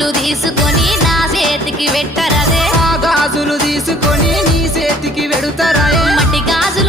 గాజులు తీసుకొని నా చేతికి పెట్టరదే ఆ గాజులు తీసుకొని నీ చేతికి వెడుతారా మట్టి గాజులు